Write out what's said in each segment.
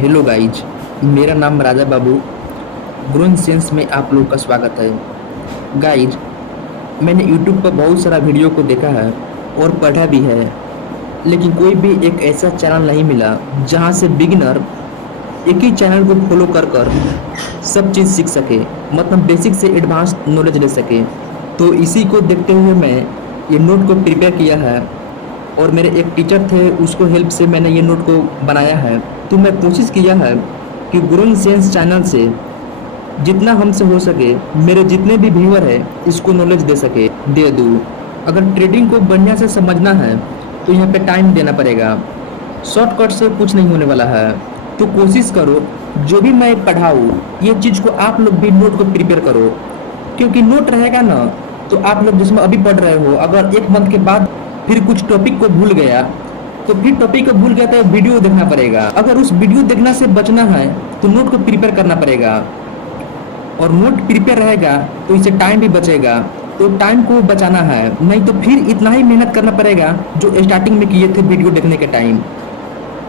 Hello guys, मेरा नाम Raja Babu. Growing sense में आप लोग का स्वागत है। गाइज, मैंने यूट्यूब पर बहुत सारा वीडियो को देखा है और पढ़ा भी है, लेकिन कोई भी एक ऐसा चैनल नहीं मिला जहां से बिगिनर एक ही चैनल को फॉलो कर कर सब चीज़ सीख सके, मतलब बेसिक से एडवांस नॉलेज ले सके। तो इसी को देखते हुए मैं ये नोट को प्रिपेयर किया है और मेरे एक टीचर थे, उसको हेल्प से मैंने ये नोट को बनाया है। तो मैं कोशिश किया है कि ग्रोइंग सेंस चैनल से जितना हमसे हो सके मेरे जितने भी व्यूअर है इसको नॉलेज दे दूँ। अगर ट्रेडिंग को बढ़िया से समझना है तो यहाँ पे टाइम देना पड़ेगा, शॉर्टकट से कुछ नहीं होने वाला है। तो कोशिश करो जो भी मैं पढ़ाऊँ ये चीज़ को आप लोग भी नोट को प्रिपेयर करो, क्योंकि नोट रहेगा ना तो आप लोग जिसमें अभी पढ़ रहे हो अगर एक मंथ के बाद फिर कुछ टॉपिक को भूल गया तो फिर टॉपिक को भूल गया तो वीडियो देखना पड़ेगा। अगर उस वीडियो देखना से बचना है तो नोट को प्रिपेयर करना पड़ेगा, और नोट प्रिपेयर रहेगा तो इससे टाइम भी बचेगा। तो टाइम को बचाना है, नहीं तो फिर इतना ही मेहनत करना पड़ेगा जो स्टार्टिंग में किए थे वीडियो देखने के टाइम।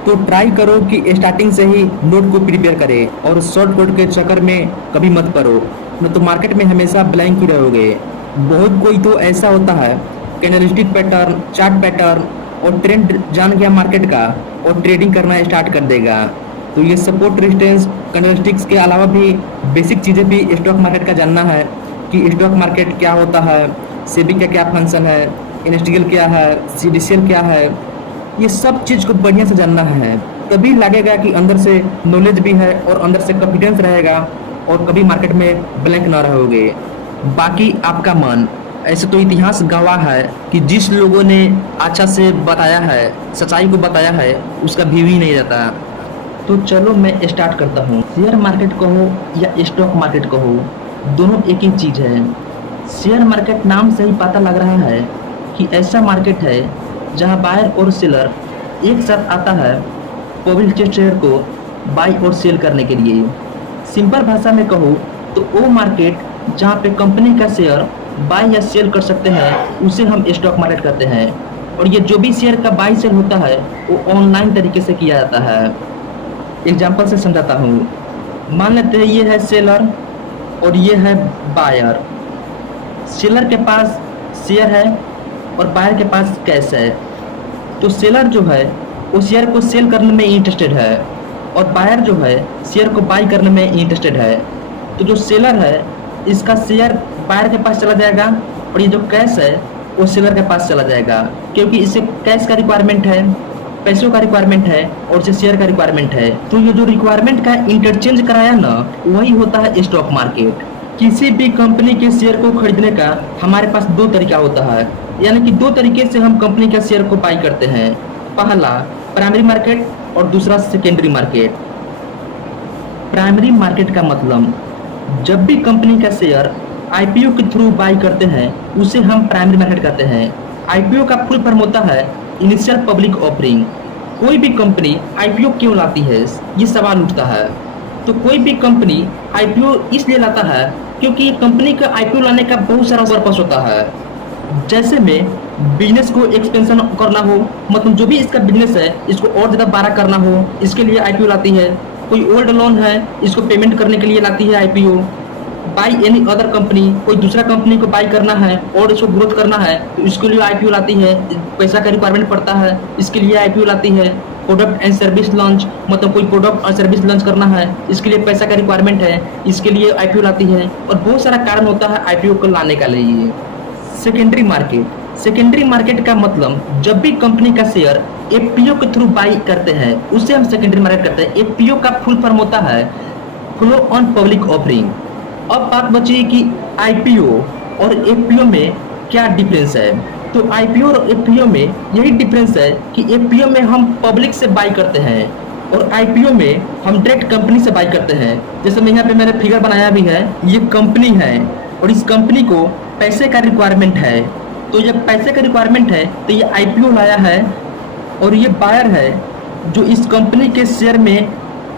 तो ट्राई करो कि स्टार्टिंग से ही नोट को प्रिपेयर करे और शॉर्टकट के चक्कर में कभी मत पड़ो, नहीं तो मार्केट में हमेशा ब्लैंक ही रहोगे। बहुत कोई तो ऐसा होता है कैंडलस्टिक पैटर्न, चार्ट पैटर्न और ट्रेंड जान गया मार्केट का और ट्रेडिंग करना स्टार्ट कर देगा। तो ये सपोर्ट रेजिस्टेंस कैंडलस्टिक्स के अलावा भी बेसिक चीज़ें भी स्टॉक मार्केट का जानना है कि स्टॉक मार्केट क्या होता है, सेबी का क्या फंक्शन है, इन्वेस्टिगल क्या है, सीडीसीएल क्या है। ये सब चीज़ को बढ़िया से जानना है, तभी लगेगा कि अंदर से नॉलेज भी है और अंदर से कॉन्फिडेंस रहेगा और कभी मार्केट में ब्लैंक ना रहोगे। बाकी आपका मन, ऐसे तो इतिहास गवाह है कि जिस लोगों ने अच्छा से बताया है, सच्चाई को बताया है, उसका व्यू ही नहीं रहता। तो चलो मैं स्टार्ट करता हूँ। शेयर मार्केट कहो या स्टॉक मार्केट कहो, दोनों एक ही चीज़ है। शेयर मार्केट नाम से ही पता लग रहा है कि ऐसा मार्केट है जहाँ बायर और सेलर एक साथ आता है पब्लिक शेयर को बाई और सेल करने के लिए। सिंपल भाषा में कहो तो वो मार्केट जहाँ पे कंपनी का शेयर बाय या सेल कर सकते हैं उसे हम स्टॉक मार्केट कहते हैं। और ये जो भी शेयर का बाई सेल होता है वो ऑनलाइन तरीके से किया जाता है। एग्जाम्पल से समझाता हूँ। मान लेते हैं ये है सेलर और ये है बायर। सेलर के पास शेयर है और बायर के पास कैश है। तो सेलर जो है वो शेयर को सेल करने में इंटरेस्टेड है और बायर जो है शेयर को बाई करने में इंटरेस्टेड है। तो जो सेलर है इसका शेयर बायर के पास चला जाएगा और ये जो कैश है वो सेलर के पास चला जाएगा, क्योंकि इसे कैश का रिक्वायरमेंट है, पैसों का रिक्वायरमेंट है और इसे शेयर का रिक्वायरमेंट है। तो ये जो रिक्वायरमेंट का इंटरचेंज कराया ना, वही होता है स्टॉक मार्केट। किसी भी कंपनी के शेयर को खरीदने का हमारे पास दो तरीका होता है, यानी कि दो तरीके से हम कंपनी के शेयर को बाई करते हैं। पहला प्राइमरी मार्केट और दूसरा सेकेंडरी मार्केट। प्राइमरी मार्केट का मतलब जब भी कंपनी का शेयर आईपीओ के थ्रू बाई करते हैं उसे हम प्राइमरी मार्केट कहते हैं। आईपीओ का फुल फॉर्म होता है इनिशियल पब्लिक ऑफरिंग। कोई भी कंपनी आईपीओ क्यों लाती है, ये सवाल उठता है। तो कोई भी कंपनी आईपीओ इसलिए लाता है क्योंकि कंपनी का आईपीओ लाने का बहुत सारा पर्पस होता है। जैसे में बिजनेस को एक्सपेंशन करना हो, मतलब जो भी इसका बिजनेस है इसको और ज़्यादा बड़ा करना हो, इसके लिए आईपीओ लाती है। कोई ओल्ड लोन है इसको पेमेंट करने के लिए लाती है IPO. By any other company, कोई दूसरा कंपनी को बाई करना है और इसको ग्रोथ करना है तो इसके लिए आईपीओ लाती है। पैसा का रिक्वायरमेंट पड़ता है, इसके लिए आईपीओ लाती है। प्रोडक्ट एंड सर्विस लॉन्च, मतलब कोई प्रोडक्ट और सर्विस लॉन्च करना है, इसके लिए पैसा का रिक्वायरमेंट है, इसके लिए आईपीओ लाती है। और बहुत सारा कारण होता है आईपीओ को लाने का लिए। Secondary market. सेकेंडरी मार्केट का मतलब जब भी कंपनी का शेयर एफपीओ के थ्रू बाई करते हैं उसे हम सेकेंडरी मार्केट कहते हैं। एफपीओ का फुल फॉर्म होता है फ्लो ऑन पब्लिक ऑफरिंग। अब बात बची कि आईपीओ और एफपीओ में क्या डिफरेंस है। तो आईपीओ और एफपीओ में यही डिफरेंस है कि एफपीओ में हम पब्लिक से बाई करते हैं और आईपीओ में हम डायरेक्ट कंपनी से बाई करते हैं। जैसे मैं यहाँ पे मैंने फिगर बनाया भी है, ये कंपनी है और इस कंपनी को पैसे का रिक्वायरमेंट है। तो जब पैसे का रिक्वायरमेंट है तो ये आईपीओ लाया है और ये बायर है जो इस कंपनी के शेयर में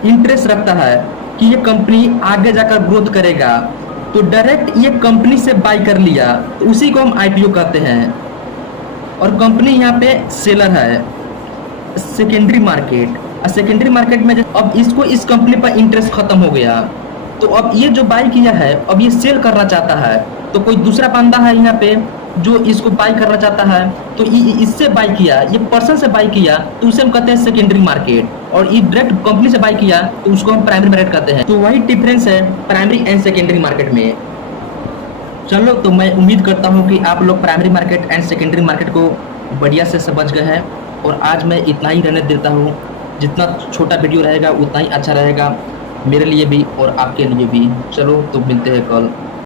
इंटरेस्ट रखता है कि ये कंपनी आगे जाकर ग्रोथ करेगा। तो डायरेक्ट ये कंपनी से बाई कर लिया तो उसी को हम आईपीओ कहते हैं। और कंपनी यहाँ पे सेलर है। सेकेंडरी मार्केट, सेकेंडरी मार्केट में अब इसको इस कंपनी पर इंटरेस्ट खत्म हो गया, तो अब ये जो बाई किया है अब ये सेल करना चाहता है, तो कोई दूसरा बंदा है यहाँ पे जो इसको बाई करना चाहता है, तो इससे बाई किया, ये पर्सन से बाई किया तो उसे हम कहते हैं सेकेंडरी मार्केट, और ये डायरेक्ट कंपनी से बाई किया तो उसको हम प्राइमरी मार्केट कहते हैं। तो वही डिफरेंस है प्राइमरी एंड सेकेंडरी मार्केट में। चलो, तो मैं उम्मीद करता हूँ कि आप लोग primary market and secondary market को बढ़िया से समझ गए हैं, और आज मैं इतना ही रहने देता हूँ। जितना छोटा वीडियो रहेगा उतना ही अच्छा रहेगा मेरे लिए भी और आपके लिए भी। चलो, तो मिलते हैं कल।